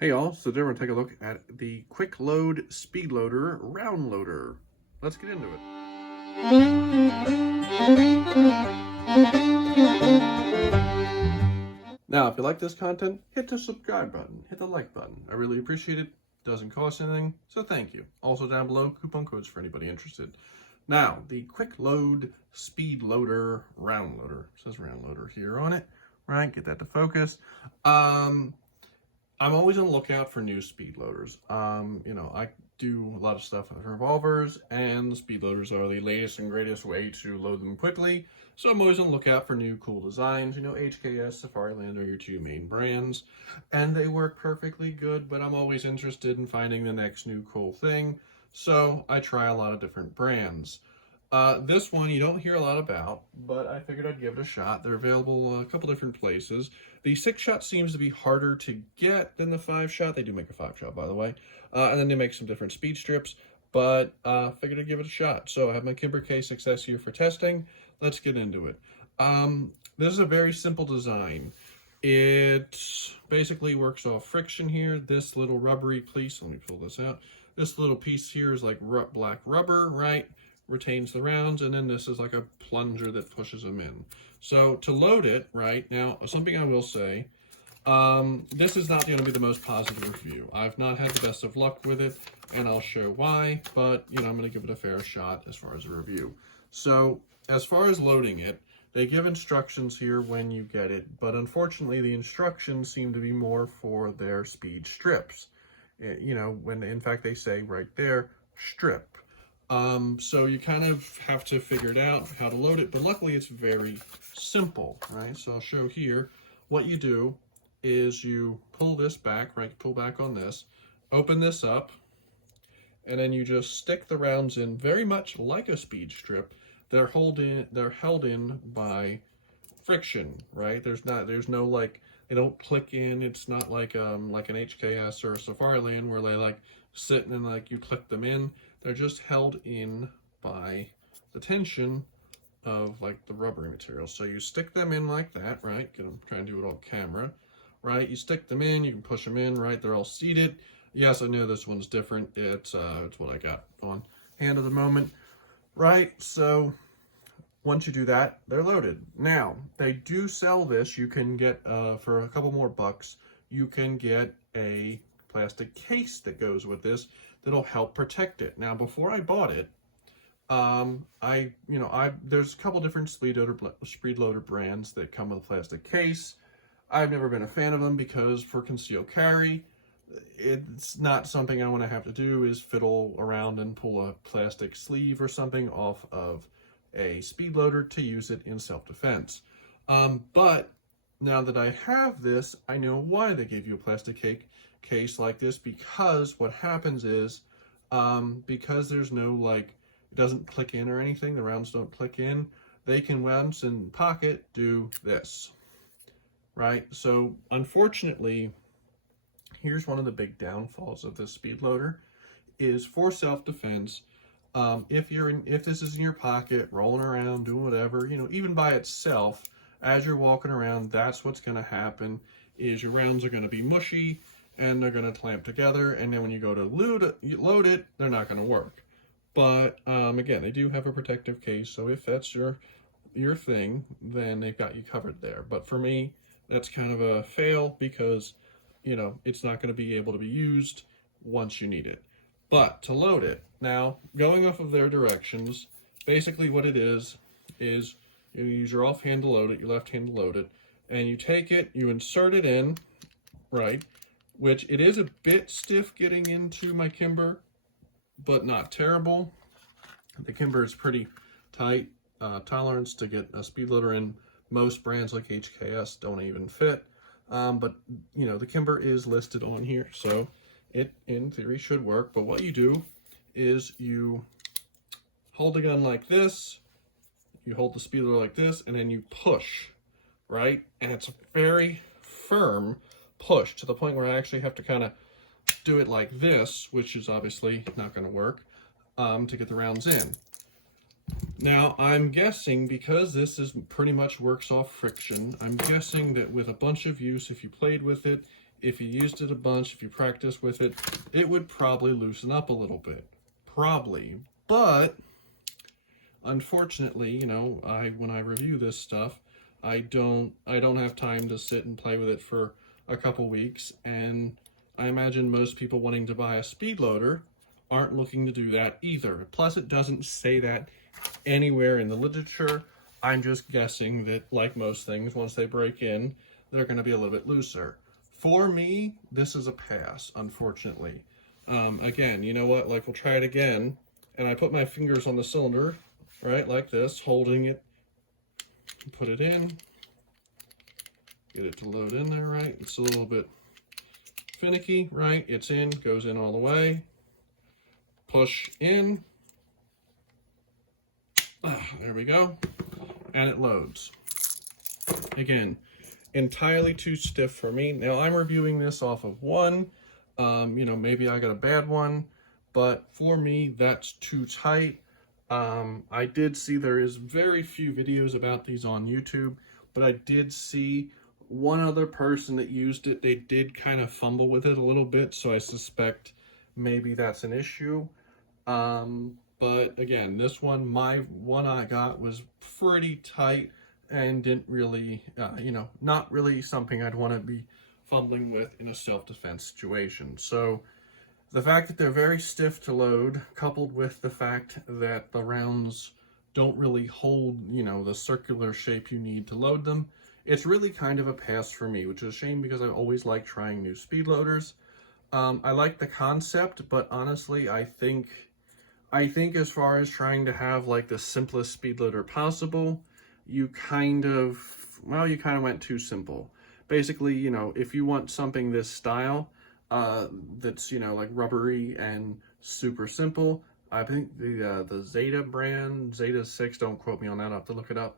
Hey y'all, so today we're going to take a look at the QuickLoad Speed Loader Round Loader. Let's get into it. Now, if you like this content, hit the subscribe button, hit the like button. I really appreciate it. Doesn't cost anything, so thank you. Also down below, coupon codes for anybody interested. Now, the QuickLoad Speed Loader Round Loader. It says Round Loader here on it, right? Get that to focus. I'm always on the lookout for new speed loaders. I do a lot of stuff with revolvers, and the speed loaders are the latest and greatest way to load them quickly. So I'm always on the lookout for new cool designs. HKS, Safariland are your two main brands, and they work perfectly good, but I'm always interested in finding the next new cool thing. So I try a lot of different brands. This one you don't hear a lot about, but I figured I'd give it a shot. They're available a couple different places. The 6-shot seems to be harder to get than the 5-shot. They do make a 5-shot, by the way. And then they make some different speed strips, but figured I'd give it a shot. So I have my Kimber K6S here for testing. Let's get into it. This is a very simple design. It basically works off friction here. This little rubbery piece, let me pull this out. This little piece here is like black rubber, right? Retains the rounds, and then this is like a plunger that pushes them in. So to load it, right, now something I will say, this is not going to be the most positive review. I've not had the best of luck with it, and I'll show why, but I'm going to give it a fair shot as far as a review. So as far as loading it, they give instructions here when you get it, but unfortunately the instructions seem to be more for their speed strips. When in fact they say right there, strip. So you kind of have to figure it out how to load it, but luckily it's very simple, right? So I'll show here. What you do is you pull this back, right? Pull back on this, open this up, and then you just stick the rounds in very much like a speed strip. They're held in by friction, right? There's no like, they don't click in. It's not like an HKS or a Safariland where they like sit and then like you click them in. They're just held in by the tension of like the rubbery material. So you stick them in like that, right? I'm trying to do it on camera, right? You stick them in, you can push them in, right? They're all seated. Yes, I know this one's different. It's what I got on hand at the moment, right? So once you do that, they're loaded. Now, they do sell this. You can get, for a couple more bucks, you can get a plastic case that goes with this that'll help protect it. Now, before I bought it, there's a couple different speed loader brands that come with a plastic case. I've never been a fan of them because for concealed carry, it's not something I want to have to do is fiddle around and pull a plastic sleeve or something off of a speed loader to use it in self-defense. But now that I have this, I know why they gave you a plastic case like this, because what happens is, because there's no like, it doesn't click in or anything, the rounds don't click in, they can once in pocket do this, right? So unfortunately, here's one of the big downfalls of this speed loader is for self-defense. If this is in your pocket, rolling around, doing whatever, even by itself, as you're walking around, that's what's going to happen is your rounds are going to be mushy and they're going to clamp together. And then when you go to load it, they're not going to work. But again, they do have a protective case. So if that's your thing, then they've got you covered there. But for me, that's kind of a fail because, it's not going to be able to be used once you need it. But to load it, now going off of their directions, basically what it is you use your offhand to load it, your left hand to load it, and you take it, you insert it in, right, which it is a bit stiff getting into my Kimber, but not terrible. The Kimber is pretty tight. Tolerance to get a speed loader in. Most brands like HKS don't even fit. But the Kimber is listed on here, so it in theory should work. But what you do is you hold the gun like this, you hold the speed loader like this, and then you push, right? And it's a very firm push to the point where I actually have to kind of do it like this, which is obviously not going to work, to get the rounds in. Now, I'm guessing, because this is pretty much works off friction, I'm guessing that with a bunch of use, if you played with it, if you used it a bunch, if you practice with it, it would probably loosen up a little bit. Probably. But unfortunately, you know, when I review this stuff, I don't have time to sit and play with it for a couple weeks, and I imagine most people wanting to buy a speed loader aren't looking to do that either. Plus, it doesn't say that anywhere in the literature. I'm just guessing that, like most things, once they break in, they're going to be a little bit looser. For me, this is a pass, unfortunately. Again, you know what? Like, we'll try it again, and I put my fingers on the cylinder, right, like this, holding it, put it in, get it to load in there, right? It's a little bit finicky, right? It's in, goes in all the way, push in, there we go, and it loads. Again, entirely too stiff for me. Now, I'm reviewing this off of one, you know, maybe I got a bad one, but for me, that's too tight. I did see there is very few videos about these on YouTube, but I did see one other person that used it. They did kind of fumble with it a little bit, so I suspect maybe that's an issue. But again, this one, my one I got was pretty tight and didn't really, you know, not really something I'd want to be fumbling with in a self-defense situation. So the fact that they're very stiff to load, coupled with the fact that the rounds don't really hold, you know, the circular shape you need to load them, it's really kind of a pass for me, which is a shame because I always like trying new speed loaders. I like the concept, but honestly, I think as far as trying to have like the simplest speed loader possible, you kind of went too simple. Basically, you know, if you want something this style, that's, you know, like rubbery and super simple, I think the Zeta brand, Zeta 6, don't quote me on that, I'll have to look it up,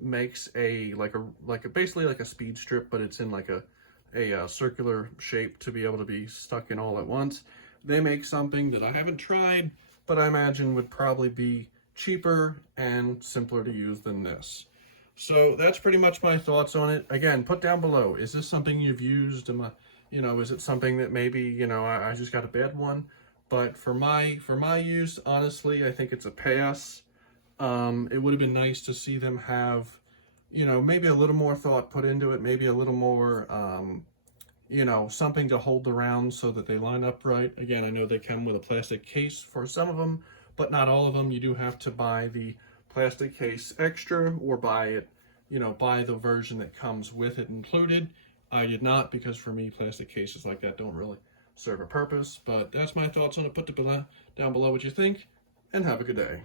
makes basically like a speed strip, but it's in like a circular shape to be able to be stuck in all at once. They make something that I haven't tried, but I imagine would probably be cheaper and simpler to use than this. So that's pretty much my thoughts on it. Again, put down below, is this something you've used? You know, is it something that maybe, you know, I just got a bad one? But for my use, honestly, I think it's a pass. It would have been nice to see them have, you know, maybe a little more thought put into it, maybe a little more, you know, something to hold the rounds so that they line up right. Again, I know they come with a plastic case for some of them, but not all of them. You do have to buy the plastic case extra or buy it, you know, buy the version that comes with it included. I did not, because for me, plastic cases like that don't really serve a purpose. But that's my thoughts on it. Put down below what you think, and have a good day.